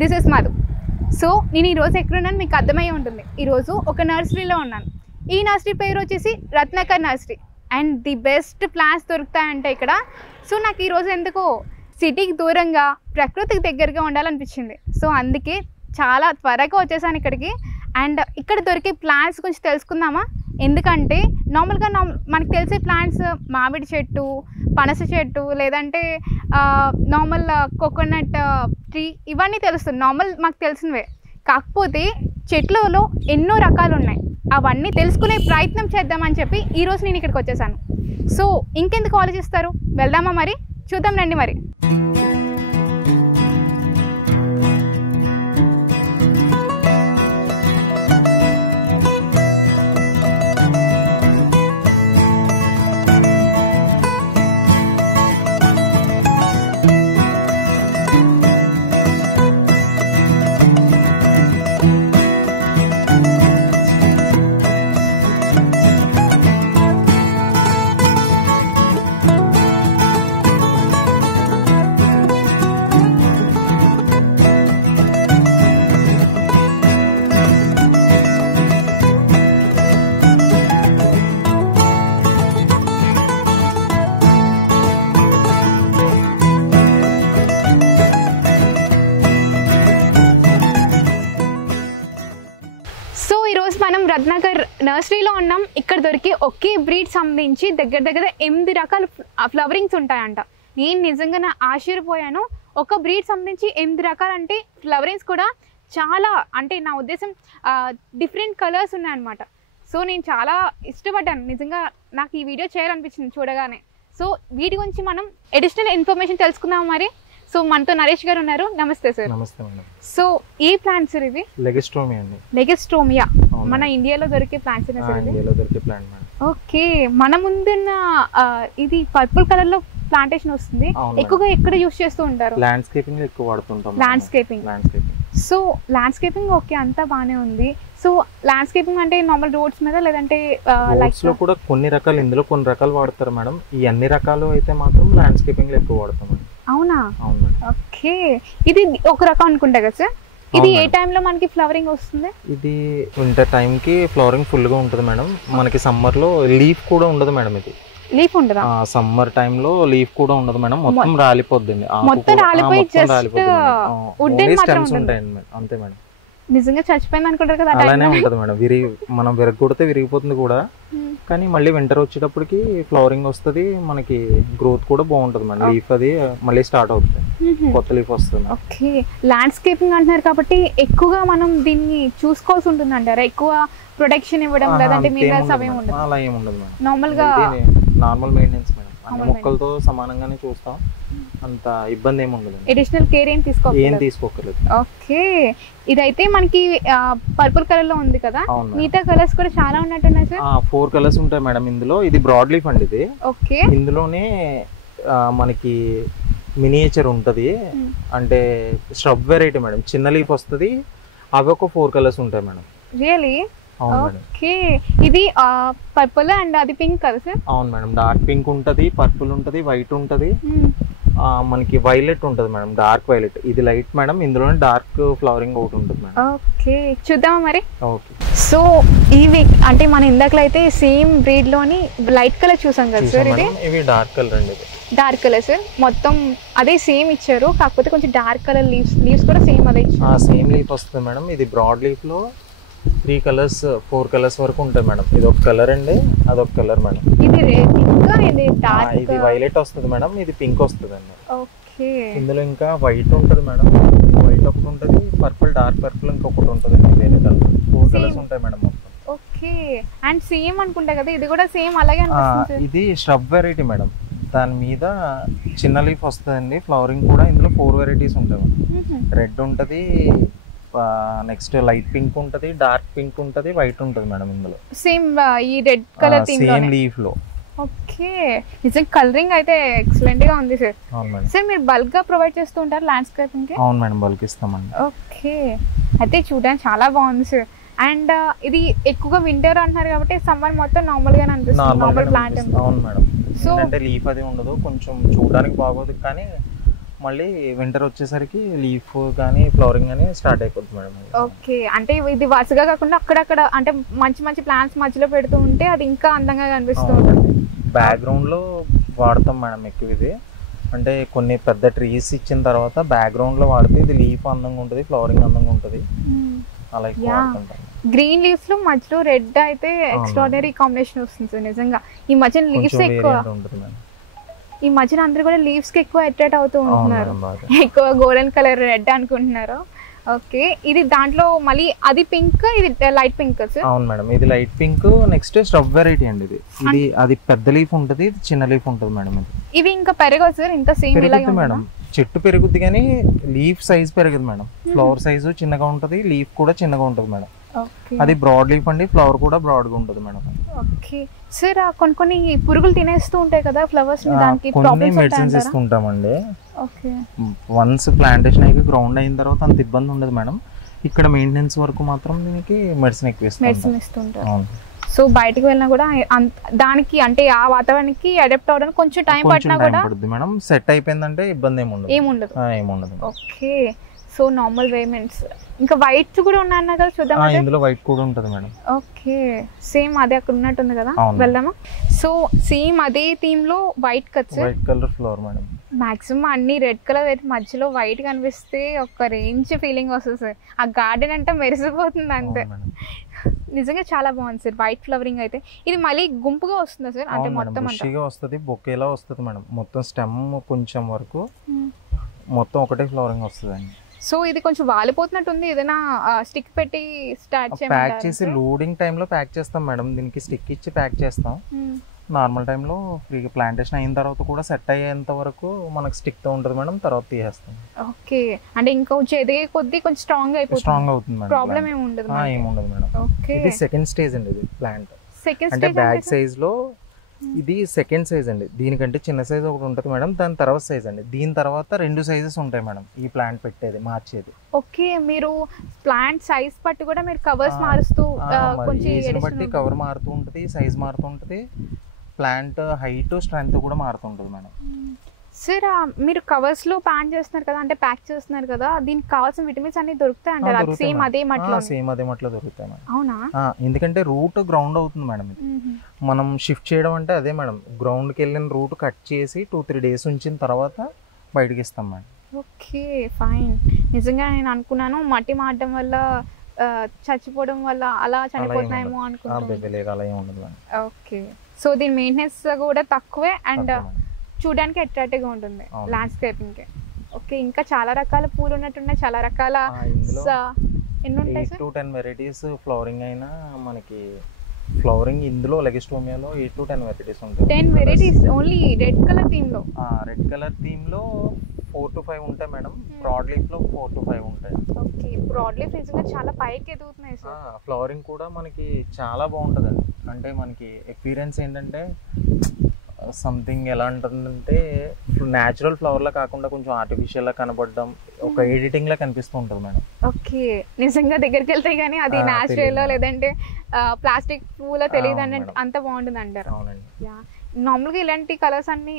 This is Madhu. So నేను ఈరోజు ఎక్కడున్నాను మీకు అర్థమయ్యే ఉంటుంది. ఈరోజు ఒక నర్సరీలో ఉన్నాను. ఈ నర్సరీ పేరు వచ్చేసి Ratnakar nursery. And the best plants దొరుకుతాయంటే ఇక్కడ. సో నాకు ఈరోజు ఎందుకో సిటీకి దూరంగా ప్రకృతికి దగ్గరగా ఉండాలనిపించింది. సో అందుకే చాలా త్వరగా వచ్చేసాను ఇక్కడికి. అండ్ ఇక్కడ దొరికే ప్లాంట్స్ గురించి తెలుసుకుందామా? ఎందుకంటే నార్మల్గా మనకు తెలిసే ప్లాంట్స్ మామిడి చెట్టు, పనస చెట్టు, లేదంటే నార్మల్ కోకోనట్ ట్రీ, ఇవన్నీ తెలుస్తుంది, నార్మల్ మాకు తెలిసినవే. కాకపోతే చెట్లలో ఎన్నో రకాలు ఉన్నాయి. అవన్నీ తెలుసుకునే ప్రయత్నం చేద్దామని చెప్పి ఈరోజు నేను ఇక్కడికి వచ్చేసాను. సో ఇంకెందుకు ఆలోచిస్తారు, వెళ్దామా మరి? చూద్దాం రండి మరి. మనం రత్నాకర్ నర్సరీలో ఉన్నాం. ఇక్కడ దొరికి ఒకే బ్రీడ్ సంబంధించి దగ్గర 8 రకాల ఫ్లవరింగ్స్ ఉంటాయంట. నేను నిజంగా ఆశ్చర్యపోయాను. ఒక బ్రీడ్ సంబంధించి 8 రకాలు అంటే ఫ్లవరింగ్స్ కూడా చాలా, అంటే నా ఉద్దేశం డిఫరెంట్ కలర్స్ ఉన్నాయన్నమాట. సో నేను చాలా ఇష్టపడ్డాను, నిజంగా నాకు ఈ వీడియో చేయాలనిపించింది చూడగానే. సో వీటి గురించి మనం అడిషనల్ ఇన్ఫర్మేషన్ తెలుసుకుందాం మరి. సో మనతో నరేష్ గారు ఉన్నారు. నమస్తే సార్. నమస్తే మేడం. సో ఏ ప్లాంట్ సార్ ఇది? లెగస్ట్రోమియా అండి. లెగస్ట్రోమియా మన ఇండియాలో దొరికే ప్లాంట్స్ సార్ ఇది? ఇండియాలో దొరికే ప్లాంట్ మేడం. ఓకే. మన ముందున్న ఇది పర్పుల్ కలర్ లో ప్లాంటేషన్ వస్తుంది. ఎక్కువగా ఎక్కడ యూస్ చేస్తూ ఉంటారు? ల్యాండ్స్కేపింగ్ ఎక్కువ వాడుతుంటాం. ల్యాండ్స్కేపింగ్. సో ల్యాండ్స్కేపింగ్ ఓకే, అంతా బానే ఉంది. సో ల్యాండ్స్కేపింగ్ అంటే నార్మల్ రోడ్స్ మీద, లేదంటే లైక్స్ లో కూడా కొన్ని రకాలు, ఇందులో కొన్ని రకాలు వాడతారు మేడం. ఈ అన్ని రకాలు అయితే మాత్రం ల్యాండ్స్కేపింగ్ లో ఎక్కువ వాడతాం మేడం. అవునా? ఓకే. ఇది ఒక రకం అనుకుంటా కదా సార్? ఇది ఏ టైంలో మనకి ఫ్లవరింగ్ వస్తుంది? ఇది వింటర్ టైం కి ఫ్లవరింగ్ ఫుల్ గా ఉంటుంది మేడం. మనకి సమ్మర్ లో లీఫ్ కూడా ఉండదు మేడం. ఇది లీఫ్ ఉండదా? సమ్మర్ టైం లో లీఫ్ కూడా ఉండదు మేడం, మొత్తం రాలిపోద్ది. మొత్తం రాలిపోయి జస్ట్ వుడెన్ మాత్రం ఉంటాయండి అంతే మేడం. నిజంగా చచ్చిపోయింది అనుకుంటారు కదా? అలానే ఉంటది మేడం. మనం విరగొడితే విరిగిపోతుంది కూడా, కానీ మళ్ళీ వింటర్ వచ్చేటప్పటికి ఫ్లవరింగ్ వస్తుంది, మనకి గ్రోత్ కూడా బాగుంటుంది మేడం. లీఫ్ అది మళ్ళీ స్టార్ట్ అవుతుంది, కొత్త లీఫ్ వస్తుంది. ఓకే. ల్యాండ్స్కేపింగ్ అంటున్నారు కాబట్టి ఎక్కువగా మనం దీన్ని చూసుకోవాల్సి ఉంటుంది అంటారా? ఎక్కువ ప్రొటెక్షన్ ఇవ్వడం, లేదంటే మినరల్స్ అవేం ఉండదు? అలా ఏమి ఉండదు మేడం. Normal maintenance madam. అన్ని మొక్కలతో సమానంగానే చూస్తాం, అంత ఇబ్బంది ఏమి ఉండదు. అడిషనల్ కేర్ ఏం తీసుకోకర్లేదు. ఓకే. ఇదైతే మనకి పర్పుల్ కలర్ లో ఉంది కదా, మిగతా కలర్స్ కూడా చాలా ఉన్నట్టున్నాయి సార్? 4 కలర్స్ ఉంటాయి మేడం ఇందులో. ఇది బ్రాడ్ లీఫ్ అండి. ఇది ఓకే. ఇందులోనే మనకి మినియేచర్ ఉంటది, అంటే స్hrub వెరైటీ మేడం. చిన్న లీఫ్ వస్తుంది, అవి ఒక 4 కలర్స్ ఉంటాయి మేడం. రియలీ? ఓకే. ఇది పర్పుల్ అండ్ అది పింక్ కదా సార్? అవును మేడం. డార్క్ పింక్ ఉంటది, పర్పుల్ ఉంటది, వైట్ ఉంటది, మనకి వైలెట్ ఉంటది మేడం, డార్క్ వైలెట్. ఇది లైట్ మేడం, ఇందులోనే డార్క్ ఫ్లవరింగ్ ఒకటి ఉంటుంది మేడం. ఓకే, చూద్దామా మరి? ఓకే. సో ఇవి అంటే మన ఇందాకలో అయితే సేమ్ బ్రీడ్ లోని లైట్ కలర్ చూసాం కదా సార్? ఇవి డార్క్ కలర్ అండి. డార్క్ కలర్ సార్, మొత్తం అదే సేమ్ ఇచ్చారు, కాకపోతే కొంచెం డార్క్ కలర్ లీవ్స్ కూడా సేమ్ అదే ఇచ్చారు. సేమ్ లీఫ్ వస్తుంది మేడం. ఇది బ్రాడ్ లీఫ్ లో 3 కలర్స్ 4 కలర్స్ వరకు ఉంటాయి మేడం. ఇది ఒక కలర్ అండి, అదొక కలర్ మేడం. ఇది పింక్, ఇది డార్క్, ఇది వైలెట్ వస్తుంది మేడం, ఇది పింక్ వస్తుంది అండి. ఓకే. ఇందులో ఇంకా వైట్ ఉంటుంది మేడం, వైట్ ఒకటి ఉంటుంది, పర్పుల్, డార్క్ పర్పుల్ ఇంకొకటి ఉంటుంది, వేరే కలర్. 4 కలర్స్ ఉంటాయి మేడం మొత్తం. ఓకే. అండ్ సేమ్ అనుకుంటా కదా ఇది కూడా? సేమ్ అలాగే అనిపిస్తుంది. ఇది shrub వెరైటీ మేడం. దాని మీద చిన్న లీఫ్ వస్తుందండి, ఫ్లవరింగ్ కూడా. ఇందులో 4 వెరైటీస్ ఉంటాయి. రెడ్ ఉంటుంది, నెక్స్ట్ లైట్ పింక్ ఉంటది, డార్క్ పింక్ ఉంటది, వైట్ ఉంటది మేడం. ఇందులో సేమ్ ఈ రెడ్ కలర్ సేమ్ లీఫ్ లో. ఓకే. నిజంగా కలరింగ్ అయితే ఎక్సలెంట్ గా ఉంది సార్. అవును మేడం. సార్ మీరు బల్క్ గా ప్రొవైడ్ చేస్తూ ఉంటారు ల్యాండ్స్కేపింగ్ కి? అవును మేడం, బల్క్ ఇస్తామండి. ఓకే. అయితే చూడడానికి చాలా బాగుంది సార్. అండ్ ఇది ఎక్కువగా వింటర్ అంటున్నారు కాబట్టి సమ్మర్ మొత్తం నార్మల్ గానే అనిపిస్తుంది, నార్మల్ ప్లాంట్. అవును మేడం. సో అంటే లీఫ్ అది ఉండదు, కొంచెం చూడడానికి బాగోదు, కానీ మళ్ళీ వింటర్ వచ్చేసరికి లీఫ్ కానీ ఫ్లవరింగ్ కానీ స్టార్ట్ అయిపోతుంది మేడం. ఓకే, అంటే ఇది వరుసగా కాకుండా అక్కడక్కడ అంటే మంచి మంచి ప్లాంట్స్ మధ్యలో పెడుతూ ఉంటే అది ఇంకా అందంగా కనిపిస్తూ ఉంటుంది. బ్యాక్గ్రౌండ్లో వాడతాం మేడం ఎక్కువ ఇది. అంటే కొన్ని పెద్ద ట్రీస్ ఇచ్చిన తర్వాత బ్యాక్గ్రౌండ్లో వాడితే ఇది లీఫ్ అందంగా ఉంటుంది, ఫ్లవరింగ్ అందంగా ఉంటుంది. అలా ఎక్కువ వాడుతుంటాం. గ్రీన్ లీవ్స్ లో మధ్యలో రెడ్ అయితే ఎక్స్ట్రాడినరీ కాంబినేషన్ వస్తుంది నిజంగా. ఈ మధ్యన లీవ్స్ ఎక్కువ ఉంటుంది మేడం. ఈ మధ్యన అందరూ కూడా లీవ్స్ కి ఎక్కువ అట్రాక్ట్ అవుతూ ఉంటున్నారు. ఎక్కువ గోల్డెన్ కలర్ రెడ్ అనుకుంటున్నారు. ఓకే, ఇది దాంట్లో మళ్ళీ అది పింక్, ఇది లైట్ పింక్. అవును మేడం, ఇది light pink. Next stub variety అండి ఇది. ఇది అది పెద్ద లీఫ్ ఉంటుంది, ఇది చిన్న లీఫ్ ఉంటుంది మేడం. ఇవి ఇంకా పెరగదు సార్? ఇంత సేమ్ ఇలాగే మేడం, చెట్టు పెరుగుద్ది కానీ లీఫ్ సైజ్ పెరగదు మేడం. ఫ్లవర్ సైజు చిన్నగా ఉంటుంది, లీఫ్ కూడా చిన్నగా ఉంటుంది మేడం. అది బ్రాడ్ లీఫ్ అండి, ఫ్లవర్ కూడా బ్రాడ్ గా ఉంటుంది మేడం. ఓకే సార్, కొన్ని పురుగులు తినేస్తూ ఉంటాయి కదా ఫ్లవర్స్ ని, దానికి కొన్ని మెడిసిన్స్ ఇస్తుంటామండి. ఓకే, వన్స్ ప్లాంటేషన్ అయ్యి గ్రౌండ్ అయిన తర్వాత అంత ఇబ్బంది ఉండదు మేడం. ఇక్కడ మెయింటెనెన్స్ వరకు మాత్రం దీనికి మెడిసిన్ ఎక్కువ ఇస్తుంటారు. సో బయటకు వెళ్ళినా కూడా దానికి అంటే ఆ వాతావరణానికి అడాప్ట్ అవ్వడానికి కొంచెం టైం పట్టినా కూడా మేడం సెట్ అయిపోయిందంటే ఇబ్బంది ఏముండదు. ఓకే, సో నార్మల్ వేమెంట్స్. ఇంకా వైట్ కూడా ఉన్నాయన్నా కదా, చూద్దాం. ఇందులో వైట్ కూడా ఉంటుంది మేడం. ఓకే, సేమ్ అదే అక్కడ ఉన్నట్టుంది కదా, వెళ్దామా? సో సేమ్ అదే థీమ్ లో white cuts, white colour flower madam. Maximum అన్ని రెడ్ కలర్ అయితే మధ్యలో వైట్ కనిపిస్తే ఒక రేంజ్ ఫీలింగ్ వస్తుంది సార్. ఆ గార్డెన్ అంటే మెరిసిపోతుంది అంతే. నిజంగా చాలా బాగుంది సార్ వైట్ ఫ్లవరింగ్ అయితే. ఇది మళ్ళీ గుంపుగా వస్తుందా సార్? అంటే మొత్తం బుషీగా వస్తుంది, బొకేలా వస్తుంది మేడం. మొత్తం స్టెమ్ కొంచెం వరకు మొత్తం ఒకటే ఫ్లవరింగ్ వస్తుంది అండి. సో ఇది కొంచెం వాలిపోతున్నట్టుంది, ఏదైనా స్టిక్ పెట్టి స్టార్ట్ ప్యాక్ చేసి లోడింగ్ టైంలో ప్యాక్ చేస్తాం మేడం. దీనికి స్టిక్ ఇచ్చి ప్యాక్ చేస్తాం. నార్మల్ టైంలో ఫ్రీగా ప్లాంటేషన్ అయిన తర్వాత కూడా సెట్ అయ్యేంత వరకు మనకు స్టిక్ తో ఉంటుంది మేడం, తర్వాత తీసేస్తాం. ఓకే, అంటే ఇంకొంచెం ఎదిగే కొద్దీ కొంచెం స్ట్రాంగ్ అవుతుంది మేడం. ప్రాబ్లం ఏముండదు మేడం. ఓకే, ఇది సెకండ్ స్టేజ్ అండి. ఇది ప్లాంట్ సెకండ్ అంటే బ్యాగ్ సైజ్ లో ఇది సెకండ్ సైజ్ అండి. దీనికంటే చిన్న సైజ్ ఒకటి ఉంటుంది మేడం, దాని తర్వాత సైజ్ అండి. దీని తర్వాత 2 సైజెస్ ఉంటాయి మేడం ఈ ప్లాంట్ పెట్టేది, మార్చేది. ఓకే, మీరు ప్లాంట్ సైజ్ బట్టి కూడా మీరు కవర్స్ మారుస్తూ కొంచెం బట్టి కవర్ మారుతూ ఉంటుంది, సైజ్ మారుతూ ఉంటుంది, ప్లాంట్ హైట్ స్ట్రెంగ్త్ కూడా మారుతుంటుంది మేడం. సార్ మీరు కవర్స్ లో ప్యాక్ చేస్తున్నారు కదా, అంటే ప్యాక్ చేస్తున్నారు కదా, దీనికి కావాల్సిన విటమిన్స్ అన్ని దొరుకుతాయి అంటారు? సేమ్ అదే మట్లో దొరుకుతాయి మేడం. అవునా? ఎందుకంటే రూట్ గ్రౌండ్ అవుతుంది మేడం. ఇది మనం షిఫ్ట్ చేయడం అంటే అదే మేడం. గ్రౌండ్కి వెళ్ళిన రూట్ కట్ చేసి 2-3 days ఉంచిన తర్వాత బయటకి ఇస్తాం మేడం. Okay, fine. నిజంగా నేను అనుకున్నాను మట్టి మారడం వల్ల చచ్చిపోవడం వల్ల అలా చనిపోతున్నాయేమో అనుకున్నాను. ఓకే, సో దీని మెయింటెనెన్స్ కూడా తక్కువే అండ్ చూడడానికి అట్రాక్టివ్ గా ఉంటుంది ల్యాండ్స్కేపింగ్ కి. ఓకే, ఇంకా చాలా రకాల పూలు ఉన్నట్టున్నాయి, చాలా రకాల ఎన్ని ఉంటాయి సార్? 8-10 వెరైటీస్ ఫ్లవరింగ్ అయినా మనకి. ఫ్లవరింగ్ ఇందులో లెగిస్టోమియాలో 8-10 వెరైటీస్ ఉంటాయి. 10 varieties only red colour theme లో? రెడ్ కలర్ థీమ్ లో 4-5 ఉంటాయి మేడం. బ్రాడ్ లీఫ్ లో 4-5 ఉంటాయి. ఓకే, బ్రాడ్ లీఫ్ నిజంగా చాలా పైకి ఎదుగుతున్నాయి సార్. ఫ్లవరింగ్ కూడా మనకి చాలా బాగుంటుందండి. అంటే మనకి ఎక్స్పీరియన్స్ ఏంటంటే సంథింగ్ ఎలా ఉంటుందంటే న్యాచురల్ ఫ్లవర్ లా కాకుండా కొంచెం ఆర్టిఫిషియల్ లా కనబడడం, ఒక ఎడిటింగ్ లా కనిపిస్తూ ఉంటుంది మేడం. ఓకే, నిజంగా దగ్గరికి వెళ్తే గానీ అది న్యాచురల్ లేదంటే ప్లాస్టిక్ పూల తెలియదు అంటే అంత బాగుంటుంది అంటారు. అవునండి. నార్మల్గా ఇలాంటి కలర్స్ అన్ని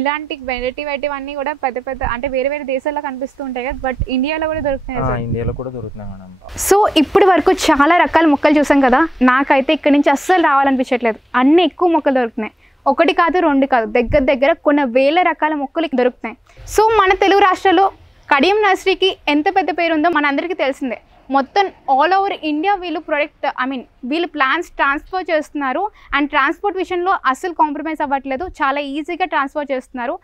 ఇలాంటి వెరైటీ అన్ని కూడా పెద్ద అంటే వేరే దేశాల్లో కనిపిస్తూ ఉంటాయి కదా, బట్ ఇండియాలో కూడా దొరుకుతున్నాయి. ఇండియాలో కూడా దొరుకుతున్నాయి మేడం. సో ఇప్పటి వరకు చాలా రకాల మొక్కలు చూసాం కదా, నాకైతే ఇక్కడ నుంచి అస్సలు రావాలనిపించట్లేదు. అన్ని ఎక్కువ మొక్కలు దొరుకుతున్నాయి, 1 కాదు 2 కాదు, దగ్గర కొన్ని వేల రకాల మొక్కలు దొరుకుతాయి. సో మన తెలుగు రాష్ట్రాల్లో కడియం నర్సరీకి ఎంత పెద్ద పేరు ఉందో మనందరికీ తెలిసిందే. మొత్తం ఆల్ ఓవర్ ఇండియా వీళ్ళు వీళ్ళు ప్లాన్స్ ట్రాన్స్ఫర్ చేస్తున్నారు. అండ్ ట్రాన్స్పోర్ట్ విషయంలో అస్సలు కాంప్రమైజ్ అవ్వట్లేదు, చాలా ఈజీగా ట్రాన్స్ఫర్ చేస్తున్నారు.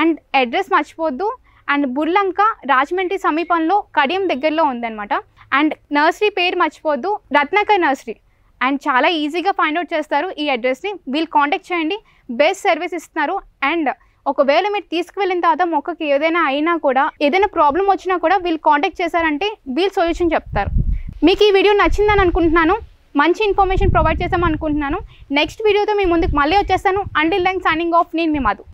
అండ్ అడ్రస్ మర్చిపోద్దు. అండ్ బుర్లంక రాజమండ్రి సమీపంలో కడియం దగ్గరలో ఉందన్నమాట. అండ్ నర్సరీ పేరు మర్చిపోద్దు, రత్నాకర్ నర్సరీ. అండ్ చాలా ఈజీగా ఫైండ్ అవుట్ చేస్తారు ఈ అడ్రస్ని. వీళ్ళు కాంటాక్ట్ చేయండి, బెస్ట్ సర్వీస్ ఇస్తున్నారు. అండ్ ఒకవేళ మీరు తీసుకువెళ్ళిన తర్వాత మొక్కకి ఏదైనా అయినా కూడా, ఏదైనా ప్రాబ్లం వచ్చినా కూడా వీళ్ళు కాంటాక్ట్ చేశారంటే వీళ్ళు సొల్యూషన్ చెప్తారు. మీకు ఈ వీడియో నచ్చిందని అనుకుంటున్నాను, మంచి ఇన్ఫర్మేషన్ ప్రొవైడ్ చేసామని అనుకుంటున్నాను. నెక్స్ట్ వీడియోతో మీ ముందుకు మళ్ళీ వచ్చేస్తాను. అంటిల్ దెన్ సైనింగ్ ఆఫ్, నేను మీ మధు.